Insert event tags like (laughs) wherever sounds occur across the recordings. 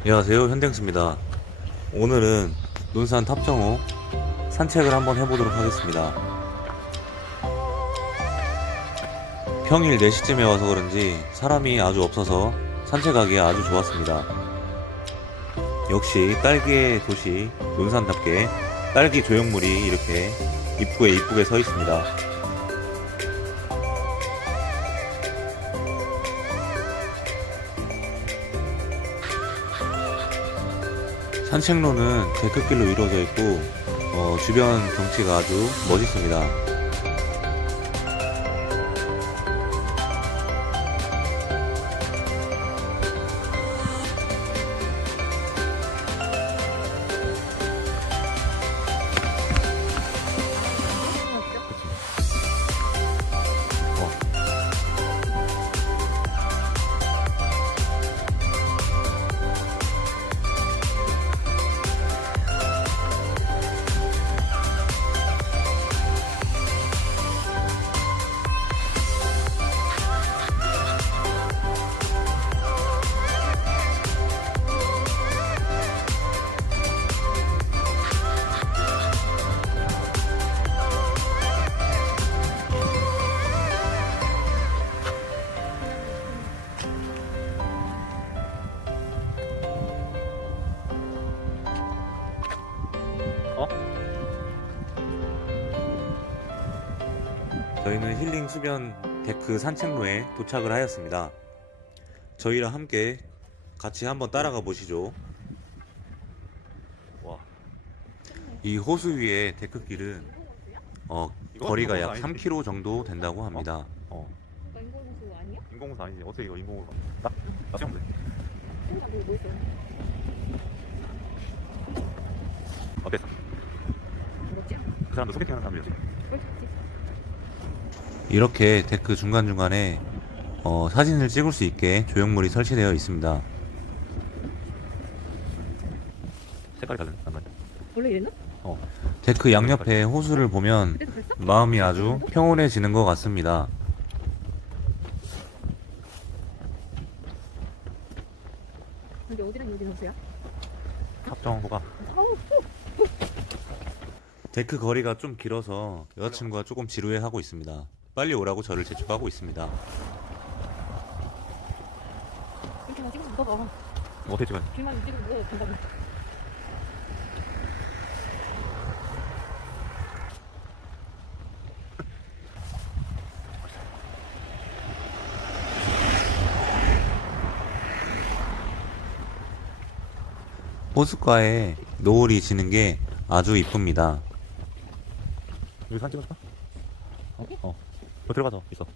안녕하세요 현댕수입니다. 오늘은 논산 탑정호 산책을 한번 해보도록 하겠습니다. 평일 4시쯤에 와서 그런지 사람이 아주 없어서 산책하기에 아주 좋았습니다. 역시 딸기의 도시 논산답게 딸기 조형물이 이렇게 입구에 이쁘게 서 있습니다 산책로는 데크길로 이루어져 있고 어, 주변 경치가 아주 멋있습니다. 저희는 힐링 수변 데크 산책로에 도착을 하였습니다. 저희랑 함께 같이 한번 따라가 보시죠. 와. 이 호수 위의 데크길은 어, 거리가 약 아니지? 3km 정도 된다고 합니다. 어. 그러니까 인공호수 아니야? 인공호수 아니지. 어떻게 이거 인공호수? 나? 나 수영 돼. 혼자 있어? 어땠어? 그렇지? 그 사람도 소개팅 하는 사람들이었지. 이렇게 데크 중간중간에 어, 사진을 찍을 수 있게 조형물이 설치되어 있습니다. 색깔이 다른 난 말이야. 원래 이랬나? 데크 양옆에 호수를 보면? 마음이 아주 평온해지는 것 같습니다. 근데 어디랑 어디 호수야? 합정호가 아우 데크 거리가 좀 길어서 여자친구가 조금 지루해하고 있습니다. 빨리 오라고 저를 재촉하고 있습니다. 이렇게만 찍으면 무서워 어떻게 찍어야 돼? 길만 찍으면 무서워 된다고 호숫가에 노을이 지는 게 아주 이쁩니다. 여기 사진 찍어줄까? 어? 어. 너 들어가서 있어.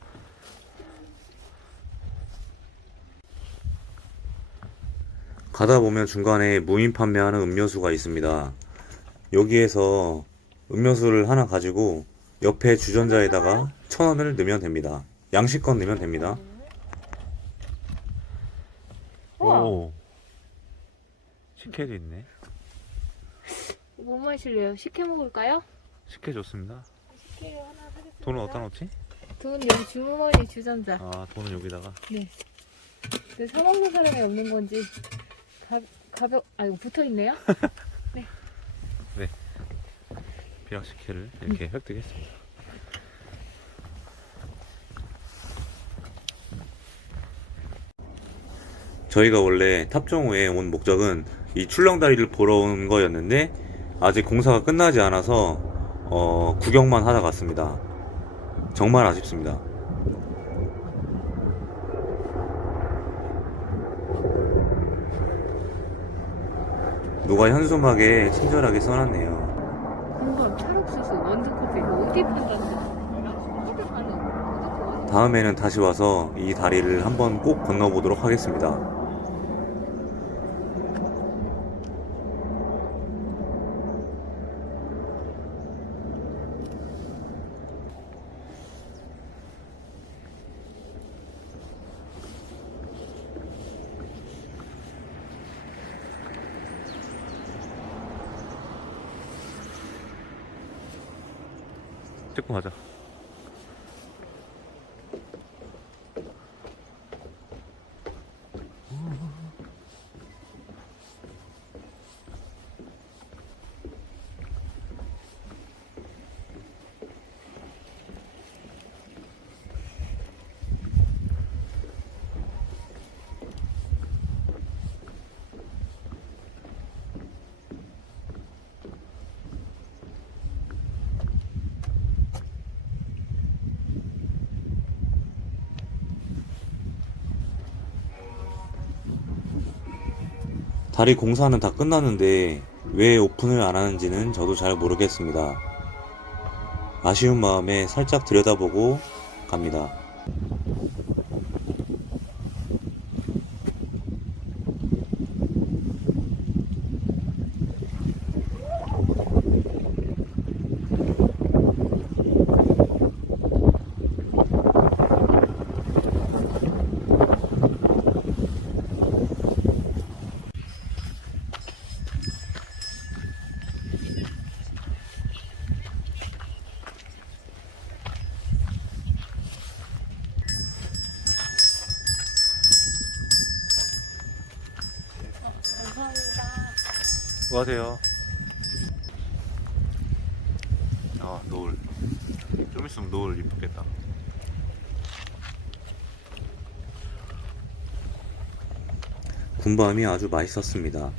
가다 보면 중간에 무인 판매하는 음료수가 있습니다. 여기에서 음료수를 하나 가지고 옆에 주전자에다가 천 원을 넣으면 됩니다. 양식권 넣으면 됩니다. 오. 식혜도 있네. 뭐 마실래요? 식혜 먹을까요? 식혜 좋습니다. 식혜 하나 사겠습니다 돈은 어디다 놓지? 돈 여기 주머니 주전자 아, 돈은 여기다가. 네 근데 사 먹는 사람이 없는 건지 가, 가볍 아 이거 붙어 있네요? (laughs) 비락 식혜를 이렇게 획득했습니다. 저희가 원래 탑정호에 온 목적은 이 출렁다리를 보러 온 거였는데 아직 공사가 끝나지 않아서 어, 구경만 하다 갔습니다. 정말 아쉽습니다. 누가 현수막에 친절하게 써놨네요. 공감 찰옥수수 원두커피 이거 어디 판다는 다음에는 다시 와서 이 다리를 한번 꼭 건너보도록 하겠습니다. 찍고 가자. 다리 공사는 다 끝났는데 왜 오픈을 안 하는지는 저도 잘 모르겠습니다. 아쉬운 마음에 살짝 들여다보고 갑니다. 수고하세요. 아, 노을. 좀 있으면 노을 이쁘겠다. 군밤이 아주 맛있었습니다.